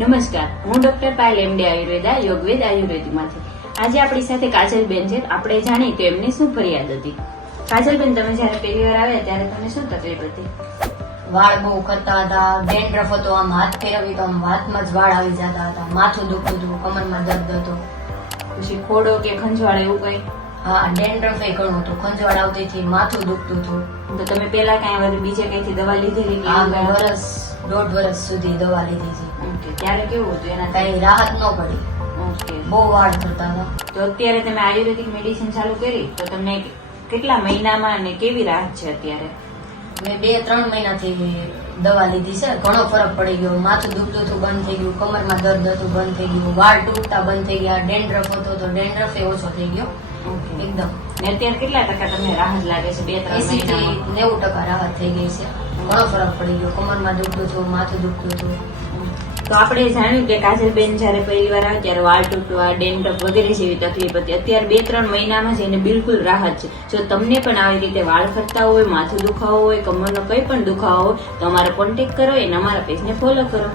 નમસ્કાર, હું doctor Payal MD Ayurveda યોગવેદ આયુર્વેદિકમાંથી. આજે આપણી સાથે કાજલબેન છે. આપણે જાણીએ તો એમની શું ફરિયાદ હતી. કાજલબેન, તમે જયારે પહેલી વાર આવ્યા ત્યારે તમને શું તકલીફ હતી? વાળ બહુ ખરતા હતા, ડેન્ડ્રફ હતો, આમ હાથ ફેરવી તો આમ હાથમાં જ વાળ આવી જતા હતા, માથું દુખતું હતું, કમરમાં દર્દ હતો. પછી ખોડો કે ખંજવાળ એવું કઈ? હા, ડેન્ડ્રફ એ ઘણું હતું, ખંજવાળ આવતી હતી, માથું દુખતું હતું. તો તમે પેલા કઈ બીજે કઈથી દવા લીધેલી કે? હા, મેં દોઢ વર્ષ સુધી દવા લીધી હતી. ઓકે, ત્યારે કેવું હતું? એના કઈ રાહત ન પડી. ઓકે, બહુ વાળ ખરતા હતા. તો અત્યારે તમે આયુર્વેદિક મેડિસિન ચાલુ કરી તો તમને કેટલા મહિનામાં અને કેવી રાહત છે અત્યારે? મેં 2-3 મહિનાથી દવા લીધી છે, ઘણો ફરક પડી ગયો. માથું દુખતું હતું બંધ થઈ ગયું, કમરમાં દર્દ હતું બંધ થઈ ગયું, વાળ તૂટતા બંધ થઈ ગયા, ડેન્ડ્રફ હતો તો ડેન્ડ્રફ એ ઓછો થઈ ગયો એકદમ. ને અત્યારે કેટલા ટકા તમને રાહત લાગે છે? 2-3 80 થી મહિનામાં 90% રાહત થઈ ગઈ છે. ઘણો ફરક પડી ગયો, કમરમાં દુખતું હતું, માથું દુખતું હતું. તો આપણે જાણ્યું કે કાજલબેન જયારે પહેલી વાર આવે ત્યારે વાળ તૂટવા, ડેન્ડ્રફ વગેરે જેવી તકલીફ હતી. અત્યારે 2-3 મહિનામાં જ એને બિલકુલ રાહત છે. જો તમને પણ આવી રીતે વાળ ખરતા હોય, માથું દુખાવો હોય, કમરનો કંઈ પણ દુખાવો હોય તો અમારો કોન્ટેક્ટ કરો અને અમારા પેજને ફોલો કરો.